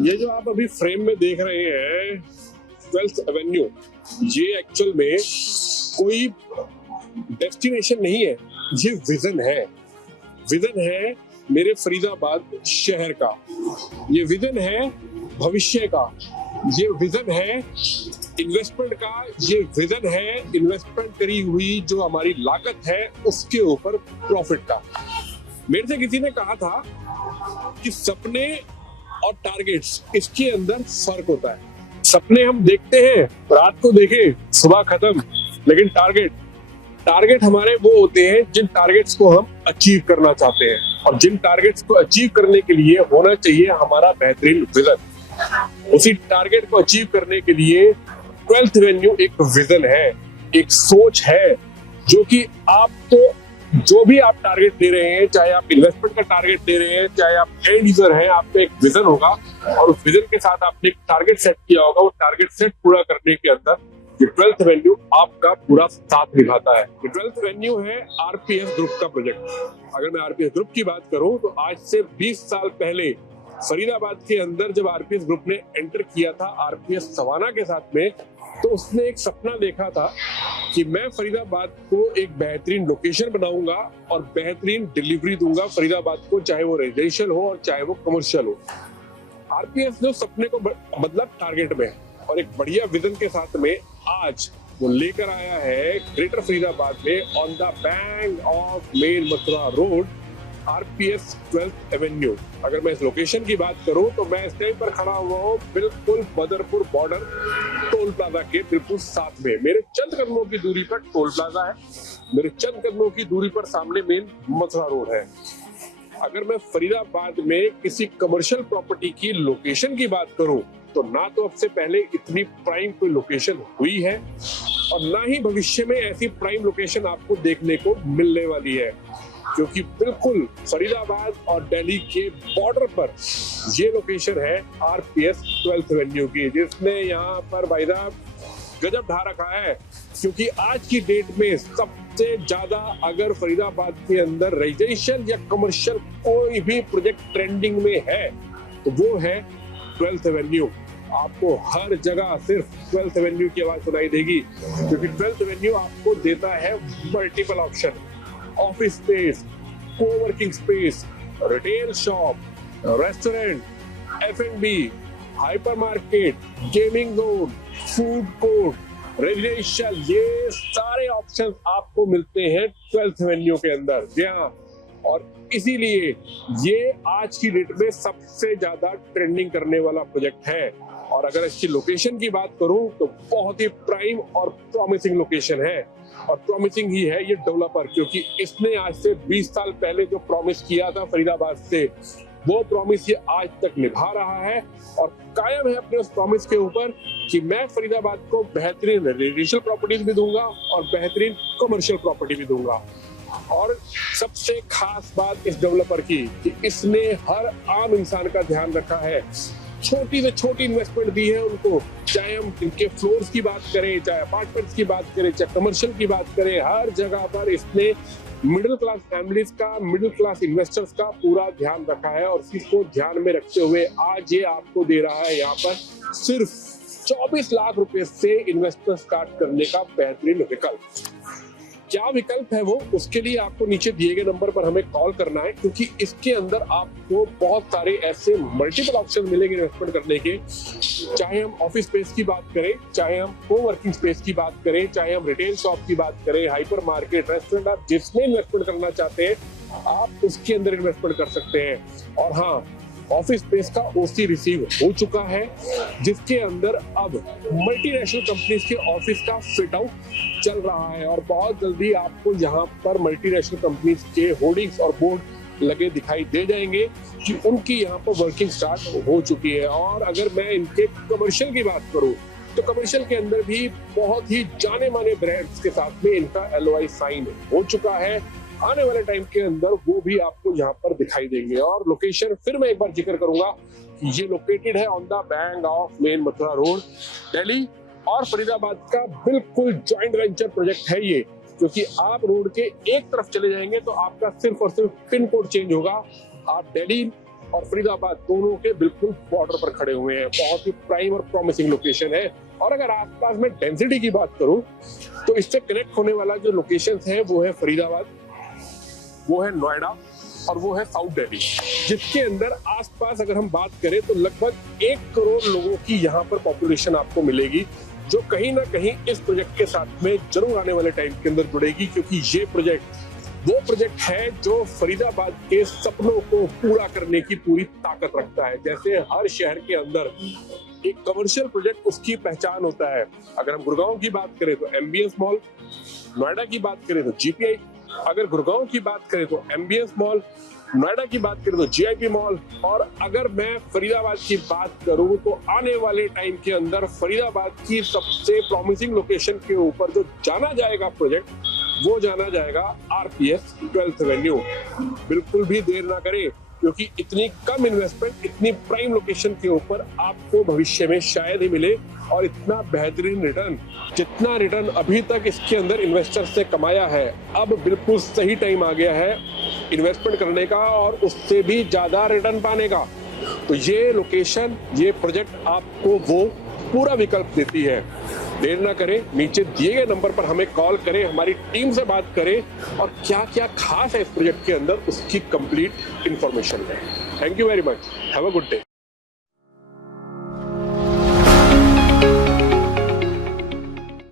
ये जो आप अभी फ्रेम में देख रहे हैं 12th एवेन्यू, ये एक्चुअल में कोई डेस्टिनेशन नहीं है, ये विजन है। विजन है मेरे फरीदाबाद शहर का, ये विजन है भविष्य का, ये विजन है इन्वेस्टमेंट का, ये विजन है इन्वेस्टमेंट करी हुई जो हमारी लागत है उसके ऊपर प्रॉफिट का। मेरे से किसी ने कहा था कि सपने और टारगेट्स, इसके अंदर फर्क होता है। सपने हम देखते हैं, रात को देखें सुबह खत्म, लेकिन टारगेट हमारे वो होते हैं जिन टारगेट्स को हम अचीव करना चाहते हैं, और जिन टारगेट्स को अचीव करने के लिए होना चाहिए हमारा बेहतरीन विजन। उसी टारगेट को अचीव करने के लिए 12th एवेन्यू एक विजन है, एक सोच है, जो कि आपको जो भी आप टारगेट दे रहे हैं, चाहे आप इन्वेस्टमेंट का टारगेट दे रहे हैं, चाहे आप एंड यूजर हैं, आपका एक विजन होगा और उस विजन के साथ आपने एक टारगेट सेट किया होगा। वो टारगेट सेट पूरा करने के अंदर ये 12th एवेन्यू आपका पूरा साथ निभाता है। ये 12th एवेन्यू है आरपीएस ग्रुप का प्रोजेक्ट। अगर मैं आरपीएस ग्रुप की बात करूं तो आज से 20 साल पहले फरीदाबाद के अंदर जब आरपीएस ग्रुप ने एंटर किया था आरपीएस सवाना के साथ में, तो उसने एक सपना देखा था कि मैं फरीदाबाद को एक बेहतरीन लोकेशन बनाऊंगा और बेहतरीन डिलीवरी दूंगा फरीदाबाद को, चाहे वो रेजिडेंशियल हो और चाहे वो कमर्शियल हो। आरपीएस ने सपने को मतलब टारगेट में और एक बढ़िया विजन के साथ में आज वो लेकर आया है ग्रेटर फरीदाबाद में on the bank of main Mathura road RPS 12th Avenue. अगर मैं इस लोकेशन की बात करूं तो मैं इस टाइम पर खड़ा हुआ हूं बिल्कुल बदरपुर बॉर्डर टोल प्लाजा के बिल्कुल साथ में। मेरे चंद कदमों की दूरी पर टोल प्लाजा है, मेरे चंद कदमों की दूरी पर सामने मेन मथुरा रोड है। अगर मैं फरीदाबाद में किसी कमर्शियल प्रॉपर्टी की लोकेशन की बात करूं तो ना तो अब से पहले इतनी प्राइम कोई लोकेशन हुई है और ना ही भविष्य में ऐसी प्राइम लोकेशन आपको देखने को मिलने वाली है, क्योंकि बिल्कुल फरीदाबाद और दिल्ली के बॉर्डर पर ये लोकेशन है आरपीएस 12th एवेन्यू की, जिसने यहाँ पर भाई साहब गजब ढा रखा है। क्योंकि आज की डेट में सबसे ज्यादा अगर फरीदाबाद के अंदर रेजिडेंशियल या कमर्शियल कोई भी प्रोजेक्ट ट्रेंडिंग में है तो वो है 12th एवेन्यू। आपको हर जगह सिर्फ 12th एवेन्यू की आवाज सुनाई देगी, क्योंकि 12th एवेन्यू आपको देता है multiple option, office space, coworking space, retail shop, restaurant, एफ&बी, hypermarket, gaming zone, food court, residential, ये सारे ऑप्शंस आपको मिलते हैं 12th एवेन्यू के अंदर। जी हाँ, और इसीलिए ये आज की डेट में सबसे ज्यादा ट्रेंडिंग करने वाला प्रोजेक्ट है। और अगर इसकी लोकेशन की बात करूं तो बहुत ही प्राइम और प्रॉमिसिंग लोकेशन है, और प्रॉमिसिंग ही है ये डेवलपर, क्योंकि इसने आज से 20 साल पहले जो प्रॉमिस किया था फरीदाबाद से, वो प्रॉमिस ये आज तक निभा रहा है और कायम है अपने उस प्रॉमिस के ऊपर कि मैं फरीदाबाद को बेहतरीन रेजिडेंशियल प्रॉपर्टीज भी दूंगा और बेहतरीन कमर्शियल प्रॉपर्टी भी दूंगा। और सबसे खास बात इस डेवलपर की कि इसने हर आम इंसान का ध्यान रखा है, छोटी से छोटी इन्वेस्टमेंट दी है उनको, चाहे हम इनके फ्लोर्स की बात करें, चाहे अपार्टमेंट्स की बात करें, चाहे कमर्शियल की बात करें, हर जगह पर इसने मिडिल क्लास फैमिलीज का, मिडिल क्लास इन्वेस्टर्स का पूरा ध्यान रखा है। और इसको ध्यान में रखते हुए आज ये आपको दे रहा है यहाँ पर सिर्फ 24 लाख रुपए से इन्वेस्टमेंट स्टार्ट करने का बेहतरीन विकल्प। क्या विकल्प है वो, उसके लिए आपको नीचे दिए गए नंबर पर हमें कॉल करना है, क्योंकि इसके अंदर आपको बहुत सारे ऐसे मल्टीपल ऑप्शन मिलेंगे इन्वेस्टमेंट करने के। चाहे हम ऑफिस स्पेस की बात करें, चाहे हम कोवर्किंग स्पेस की बात करें, चाहे हम रिटेल शॉप की बात करें, हाइपर मार्केट, रेस्टोरेंट, आप जिसमें इन्वेस्टमेंट करना चाहते हैं आप उसके अंदर इन्वेस्टमेंट कर सकते हैं। और हाँ, ऑफिस स्पेस का ओसी रिसीव हो चुका है, जिसके अंदर अब मल्टीनेशनल कंपनीज के ऑफिस का फिट आउट चल रहा है और बहुत जल्दी आपको यहाँ पर मल्टीनेशनल कंपनीज के होर्डिंग्स और बोर्ड लगे दिखाई दे जाएंगे कि उनकी यहाँ पर वर्किंग स्टार्ट हो चुकी है। और अगर मैं इनके कमर्शियल की बात करूँ तो कमर्शियल के अंदर भी बहुत ही जाने माने ब्रांड्स के साथ में इनका LOI साइन हो चुका है। आने वाले टाइम के अंदर वो भी आपको यहाँ पर दिखाई देंगे। और लोकेशन फिर मैं एक बार जिक्र करूंगा, ये लोकेटेड है on the bank of main Mathura road, Delhi और फरीदाबाद का बिल्कुल जॉइंट वेंचर प्रोजेक्ट है ये, क्योंकि आप रोड के एक तरफ चले जाएंगे तो आपका सिर्फ और सिर्फ पिन कोड चेंज होगा। आप दिल्ली और फरीदाबाद दोनों के बिल्कुल बॉर्डर पर खड़े हुए हैं। बहुत ही प्राइम और प्रॉमिसिंग लोकेशन है। और अगर आसपास में डेंसिटी की बात करूं तो इससे कनेक्ट होने वाला जो लोकेशंस है वो है फरीदाबाद, वो है नोएडा और वो है साउथ दिल्ली, जिसके अंदर आसपास अगर हम बात करें तो लगभग 1 करोड़ लोगों की यहाँ पर पॉपुलेशन आपको मिलेगी, जो कहीं ना कहीं इस प्रोजेक्ट के साथ में जरूर आने वाले टाइम के अंदर जुड़ेगी, क्योंकि ये प्रोजेक्ट वो प्रोजेक्ट है जो फरीदाबाद के सपनों को पूरा करने की पूरी ताकत रखता है। जैसे हर शहर के अंदर एक कमर्शियल प्रोजेक्ट उसकी पहचान होता है। अगर हम गुड़गांव की बात करें तो एमबीएस मॉल, नोएडा की बात करें तो जीपीआई, अगर गुड़गांव की बात करें तो एमबीएस मॉल, नोएडा की बात करें तो जीआईपी मॉल, और अगर मैं फरीदाबाद की बात करूं तो आने वाले टाइम के अंदर फरीदाबाद की सबसे प्रॉमिसिंग लोकेशन के ऊपर जो जाना जाएगा प्रोजेक्ट, वो जाना जाएगा आरपीएस 12th एवेन्यू। बिल्कुल भी देर ना करें, क्योंकि इतनी कम इन्वेस्टमेंट इतनी प्राइम लोकेशन के ऊपर आपको भविष्य में शायद ही मिले, और इतना बेहतरीन रिटर्न, जितना रिटर्न अभी तक इसके अंदर इन्वेस्टर से कमाया है, अब बिल्कुल सही टाइम आ गया है इन्वेस्टमेंट करने का और उससे भी ज्यादा रिटर्न पाने का। तो ये लोकेशन, ये प्रोजेक्ट आपको वो पूरा विकल्प देती है। देर ना करें, नीचे दिए गए नंबर पर हमें कॉल करें, हमारी टीम से बात करें और क्या क्या खास है इस प्रोजेक्ट के अंदर उसकी कंप्लीट इंफॉर्मेशन लें। Thank you very much, have a good day.